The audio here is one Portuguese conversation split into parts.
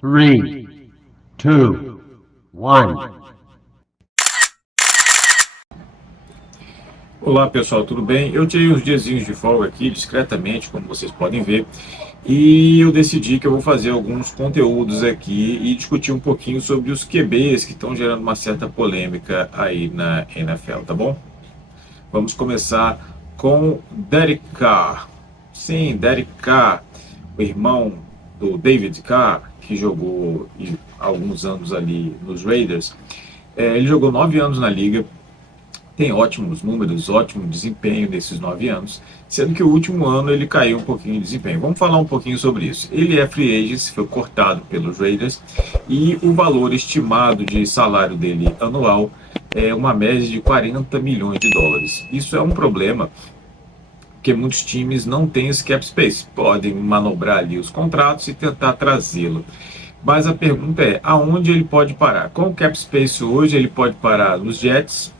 Three, two, one. Olá pessoal, tudo bem? Eu tirei uns diazinhos de folga aqui, discretamente, como vocês podem ver, e eu decidi que eu vou fazer alguns conteúdos aqui e discutir um pouquinho sobre os QBs que estão gerando uma certa polêmica aí na NFL, tá bom? Vamos começar com Derek Carr. Sim, Derek Carr, o irmão do David Carr, que jogou há alguns anos ali nos Raiders. Ele jogou 9 anos na liga, tem ótimos números, ótimo desempenho nesses 9 anos, sendo que o último ano ele caiu um pouquinho de desempenho. Vamos falar um pouquinho sobre isso. Ele é free agent, foi cortado pelos Raiders, e o valor estimado de salário dele anual é uma média de 40 milhões de dólares. Isso é um problema, porque muitos times não têm esse cap space, podem manobrar ali os contratos e tentar trazê-lo. Mas a pergunta é, aonde ele pode parar? Com o cap space hoje, ele pode parar nos Jets,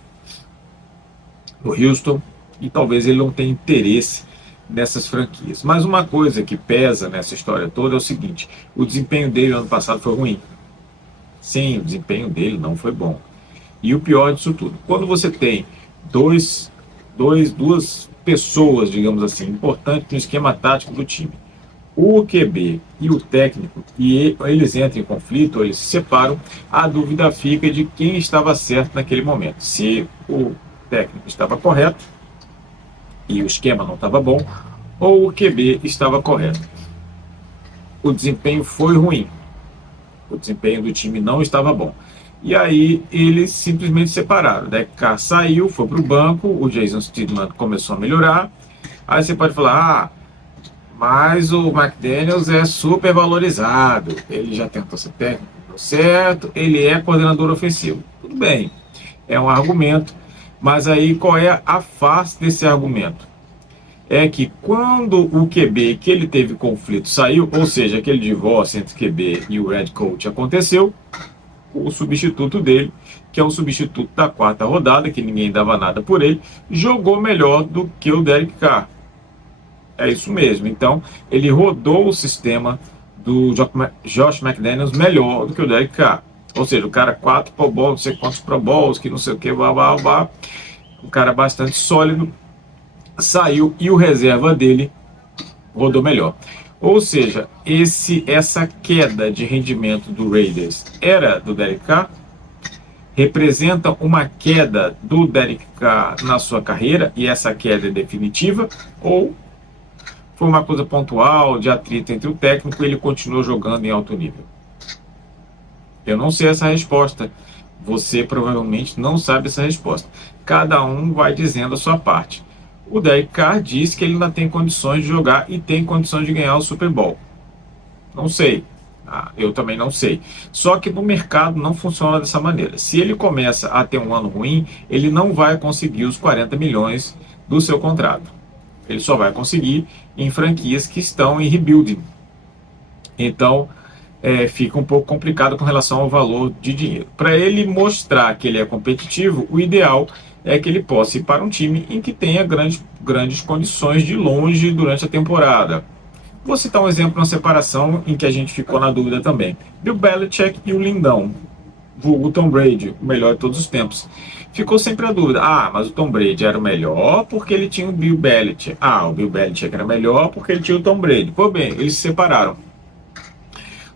no Houston, e talvez ele não tenha interesse nessas franquias. Mas uma coisa que pesa nessa história toda é o seguinte: o desempenho dele ano passado foi ruim. Sim, o desempenho dele não foi bom. E o pior disso tudo, quando você tem duas pessoas, digamos assim, importantes no esquema tático do time, o QB e o técnico, e eles entram em conflito, eles se separam, a dúvida fica de quem estava certo naquele momento. Se o técnico estava correto e o esquema não estava bom, ou o QB estava correto. O desempenho foi ruim, o desempenho do time não estava bom. E aí eles simplesmente separaram. O Derek Carr saiu, foi para o banco, o Jason Steedman começou a melhorar. Aí você pode falar, mas o McDaniels é super valorizado, ele já tentou ser técnico, deu certo, ele é coordenador ofensivo. Tudo bem, é um argumento. Mas aí qual é a face desse argumento? É que quando o QB que ele teve conflito saiu, ou seja, aquele divórcio entre o QB e o head coach aconteceu, o substituto dele, que é um substituto da 4ª rodada, que ninguém dava nada por ele, jogou melhor do que o Derek Carr. É isso mesmo. Então, ele rodou o sistema do Josh McDaniels melhor do que o Derek Carr. Ou seja, o cara 4 Pro Bowls, não sei quantos Pro Bowls, que não sei o que, blá, blá, blá. Um cara bastante sólido, saiu e o reserva dele rodou melhor. Ou seja, essa queda de rendimento do Raiders era do Derek Carr? Representa uma queda do Derek Carr na sua carreira e essa queda é definitiva? Ou foi uma coisa pontual, de atrito entre o técnico e ele continuou jogando em alto nível? Eu não sei essa resposta. Você provavelmente não sabe essa resposta. Cada um vai dizendo a sua parte. O Derek Carr diz que ele ainda tem condições de jogar e tem condições de ganhar o Super Bowl. Não sei. Eu também não sei. Só que no mercado não funciona dessa maneira. Se ele começa a ter um ano ruim, ele não vai conseguir os 40 milhões do seu contrato. Ele só vai conseguir em franquias que estão em rebuilding. Então, fica um pouco complicado com relação ao valor de dinheiro. Para ele mostrar que ele é competitivo, o ideal é que ele possa ir para um time em que tenha grandes condições de longe durante a temporada. Vou citar um exemplo na separação em que a gente ficou na dúvida também. Bill Belichick e o lindão, vulgo Tom Brady, o melhor de todos os tempos. Ficou sempre a dúvida, mas o Tom Brady era o melhor porque ele tinha o Bill Belichick. O Bill Belichick era melhor porque ele tinha o Tom Brady. Pô, bem, eles se separaram.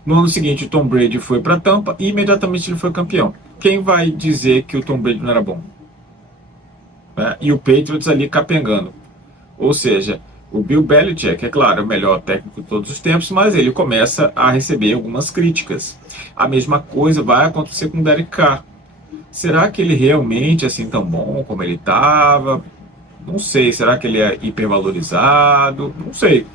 No ano seguinte, o Tom Brady foi para Tampa e imediatamente ele foi campeão. Quem vai dizer que o Tom Brady não era bom? E o Patriots ali capengando. Ou seja, o Bill Belichick, é claro, é o melhor técnico de todos os tempos, mas ele começa a receber algumas críticas. A mesma coisa vai acontecer com o Derek Carr. Será que ele realmente é assim tão bom como ele estava? Não sei. Será que ele é hipervalorizado? Não sei.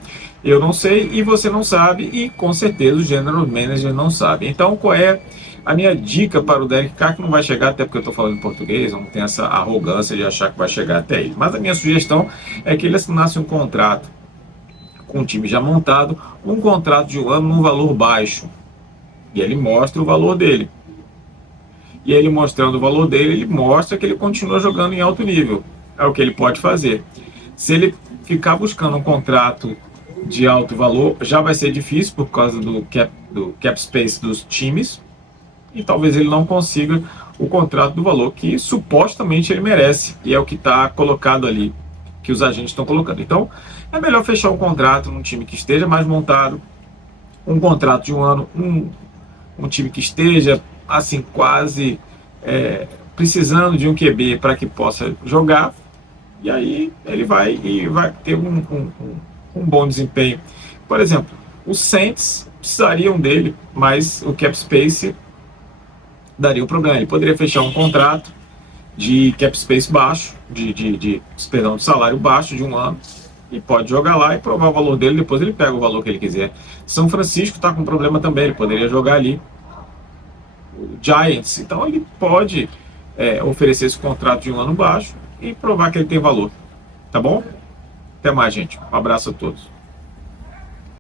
Eu não sei e você não sabe, e com certeza o general manager não sabe. Então, qual é a minha dica para o Derek Carr, que não vai chegar, até porque eu estou falando em português, não tem essa arrogância de achar que vai chegar até ele. Mas a minha sugestão é que ele assinasse um contrato com um time já montado, um contrato de um ano num valor baixo. E ele mostra o valor dele. E ele mostrando o valor dele, ele mostra que ele continua jogando em alto nível. É o que ele pode fazer. Se ele ficar buscando um contrato de alto valor, já vai ser difícil por causa do cap space dos times, e talvez ele não consiga o contrato do valor que supostamente ele merece, e é o que está colocado ali, que os agentes estão colocando. Então, é melhor fechar um contrato num time que esteja mais montado, um contrato de um ano, um time que esteja assim quase precisando de um QB para que possa jogar, e aí ele vai ter um bom desempenho. Por exemplo, os Saints precisariam dele, mas o cap space daria um problema. Ele poderia fechar um contrato de cap space baixo, de salário baixo de um ano, e pode jogar lá e provar o valor dele, depois ele pega o valor que ele quiser. São Francisco está com problema também, ele poderia jogar ali. O Giants, então ele pode oferecer esse contrato de um ano baixo e provar que ele tem valor. Tá bom? Até mais, gente. Um abraço a todos.